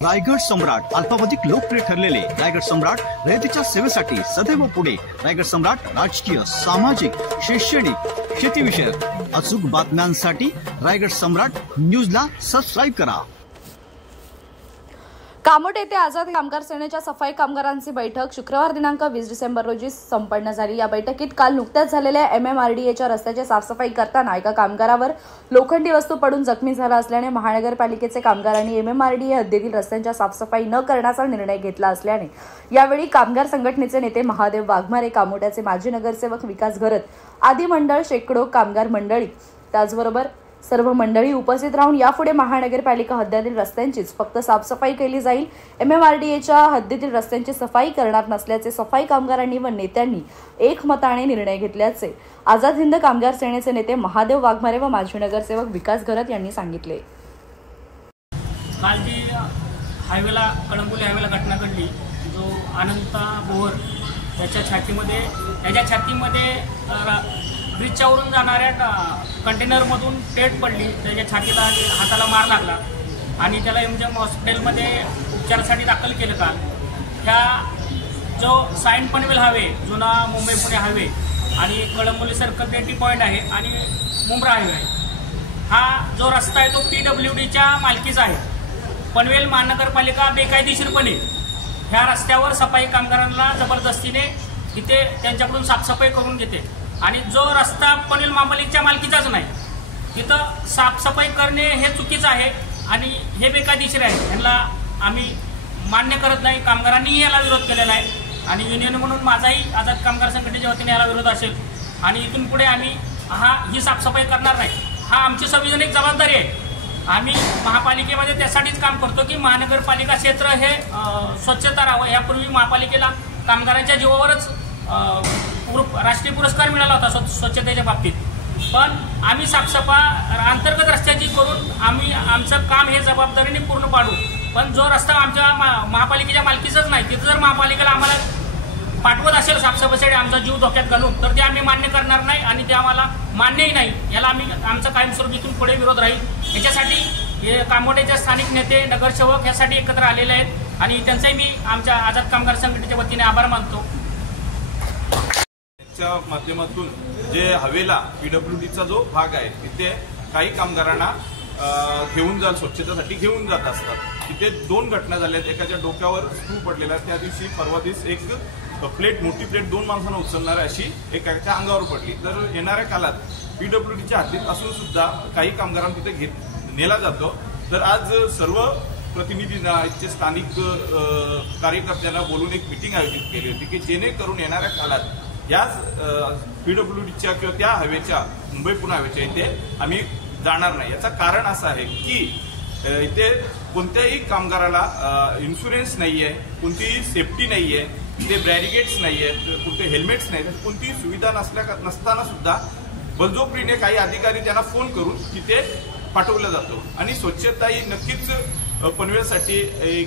रायगड सम्राट अल्पावधीत लोकप्रिय ठरलेले रायगड सम्राट रयतेच्या सेवेसाठी सदैव पुढे। रायगड सम्राट राजकीय, सामाजिक, शैक्षणिक, शेतीविषयक अचूक बातम्यांसाठी रायगड सम्राट न्यूजला सबस्क्राइब करा। कामोट येथे आझाद कामगार सेनेच्या सफाई कामगारांची बैठक शुक्रवार दिनांक 20 डिसेंबर रोजी संपन्न झाली। या बैठकीत काल नुकत्याच झालेल्या MMRDAच्या रस्त्याची साफसफाई करताना एका कामगारावर लोखंडी वस्तू पडून जखमी झाला असल्याने महानगरपालिकेचे कामगारांनी MMRDA हद्दीतील रस्त्यांच्या साफसफाई न करण्याचा निर्णय घेतला असल्याने यावेळी कामगार संघटनेचे नेते महादेव वाघमारे, कामोट्याचे माजी नगरसेवक विकास घरत आदी मंडळ, शेकडो कामगार मंडळी त्याचबरोबर सर्व मंडळी उपस्थित राहून यापुढे महानगरपालिका हद्दीतील रस्त्यांचीच फक्त साफसफाई केली जाईल। MMRDAच्या हद्दीतील रस्त्यांची सफाई करणार नसल्याचे सफाई कामगारांनी व नेत्यांनी एकमताने निर्णय घेतल्याचे आझाद हिंद कामगार सेनेचे नेते महादेव वाघमारे व माजी नगरसेवक विकास घरत यांनी सांगितले। काल जी हायवेला कळंबोली हायवेला घटना घडली, जो अनंता बोहर त्याच्या छातीमध्ये ब्रिजच्यावरून जाणाऱ्या कंटेनरमधून पेट पडली, त्याच्या छातीला आणि हाताला मार लागला आणि त्याला एमजेएम हॉस्पिटलमध्ये उपचारासाठी दाखल केलं। काल ह्या जो साइन पनवेल हायवे, जुना मुंबई पुणे हायवे आणि कळंबोली सर्कल टी पॉईंट आहे आणि मुंब्रा हायवे आहे, हा जो रस्ता आहे तो PWDच्या मालकीचा आहे। पनवेल महानगरपालिका बेकायदेशीरपणे ह्या रस्त्यावर सफाई कामगारांना जबरदस्तीने इथे त्यांच्याकडून साफसफाई करून घेते आणि जो रस्ता पनवेल महापालिकेच्या मालकीचाच नाही, तिथं साफसफाई करणे हे चुकीचं आहे आणि हे बेकायदेशीर आहे। यांना आम्ही मान्य करत नाही। कामगारांनीही याला विरोध केलेला आहे आणि युनियन म्हणून माझाही आझाद कामगार संघटनेच्या वतीने याला विरोध असेल आणि इथून पुढे आम्ही ही साफसफाई करणार नाही। हा आमची संविधानिक जबाबदारी आहे। आम्ही महापालिकेमध्ये त्यासाठीच काम करतो की महानगरपालिका क्षेत्र हे स्वच्छता राहावं। यापूर्वी महापालिकेला कामगारांच्या जीवावरच राष्ट्रीय पुरस्कार मिळाला होता स्वच्छतेच्या बाबतीत, पण आम्ही साफसफाई अंतर्गत रस्त्याची करून आम्ही आमचं काम हे जबाबदारीने पूर्ण पाडू। पण जो रस्ता आमच्या महापालिकेच्या मालकीचाच नाही, तिथं जर महापालिकेला आम्हाला पाठवत असेल साफसफाईसाठी आमचा जीव धोक्यात घालून, तर ते आम्ही मान्य करणार नाही आणि ते आम्हाला मान्यही नाही। याला आम्ही आमचा कायमस्वरूपीतून पुढे विरोध राहील। याच्यासाठी हे कामोट्याचे स्थानिक नेते, नगरसेवक यासाठी एकत्र आलेले आहेत आणि त्यांचाही मी आमच्या आझाद कामगार संघटनेच्या वतीने आभार मानतो। माध्यमातून जे हवेला PWDचा जो भाग आहे तिथे काही कामगारांना घेऊन स्वच्छतेसाठी घेऊन जात असतात। तिथे दोन घटना झाल्यात। एकाच्या डोक्यावर स्क्रू पडलेला, त्या दिवशी परवा दिवशी एक प्लेट, मोठी प्लेट 2 माणसांना उचलणार अशी एकाच्या अंगावर पडली। तर येणाऱ्या काळात PWDच्या हद्दीत असून सुद्धा काही कामगारांना तिथे नेला जातो। तर आज सर्व प्रतिनिधींना, इथचे स्थानिक कार्यकर्त्यांना बोलून एक मीटिंग आयोजित केली होती की जेणेकरून येणाऱ्या काळात याच PWDच्या किंवा त्या हवेच्या, मुंबई पुणे हवेच्या इथे आम्ही जाणार नाही। याचं कारण असं आहे की इथे कोणत्याही कामगाराला इन्शुरन्स नाहीये, कोणतीही सेफ्टी नाहीये, तिथे बॅरिकेड्स नाहीयेत, कोणते हेल्मेट्स नाहीत, कोणतीही सुविधा नसताना सुद्धा बळजबरीने काही अधिकारी त्यांना फोन करून तिथे पाठवलं जातो आणि स्वच्छता ही नक्कीच पनवेलसाठी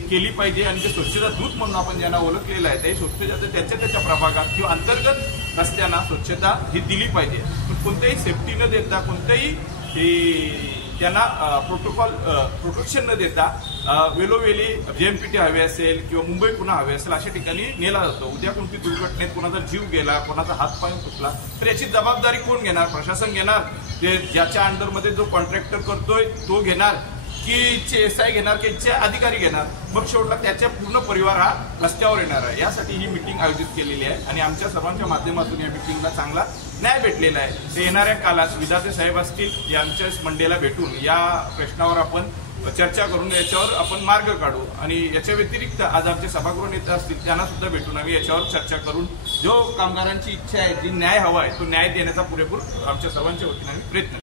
केली पाहिजे आणि जे स्वच्छता दूत म्हणून आपण ज्यांना ओळखलेलं आहे ते स्वच्छता त्याच्या प्रभागात किंवा अंतर्गत रस्त्यांना स्वच्छता ही दिली पाहिजे। पण कोणत्याही सेफ्टी न देता, कोणत्याही त्यांना प्रोटेक्शन न देता वेळोवेळी JNPT हवे असेल किंवा मुंबई पुणे हवे असेल अशा ठिकाणी नेला जातो। उद्या कोणती दुर्घटनेत कोणाचा जीव गेला, कोणाचा हातपाय तुटला तर याची जबाबदारी कोण घेणार? प्रशासन घेणार? ते ज्याच्या अंडरमध्ये जो कॉन्ट्रॅक्टर करतोय तो घेणार की इथचे SI घेणार की इथचे अधिकारी घेणार? मग शेवटला त्याच्या पूर्ण परिवार हा रस्त्यावर येणार आहे। यासाठी ही मीटिंग आयोजित केलेली आहे आणि आमच्या सर्वांच्या माध्यमातून या मीटिंगला चांगला न्याय भेटलेला आहे। ते येणाऱ्या काळात विधाते साहेब असतील यांच्या मंडेला भेटून या प्रश्नावर आपण चर्चा करून याच्यावर आपण मार्ग काढू आणि याच्या व्यतिरिक्त आज आमचे सभागृह नेते असतील त्यांना सुद्धा भेटून आम्ही याच्यावर चर्चा करून जो कामगारांची इच्छा आहे, जी न्याय हवा आहे, तो न्याय देण्याचा पुरेपूर आमच्या सर्वांच्या वतीने प्रयत्न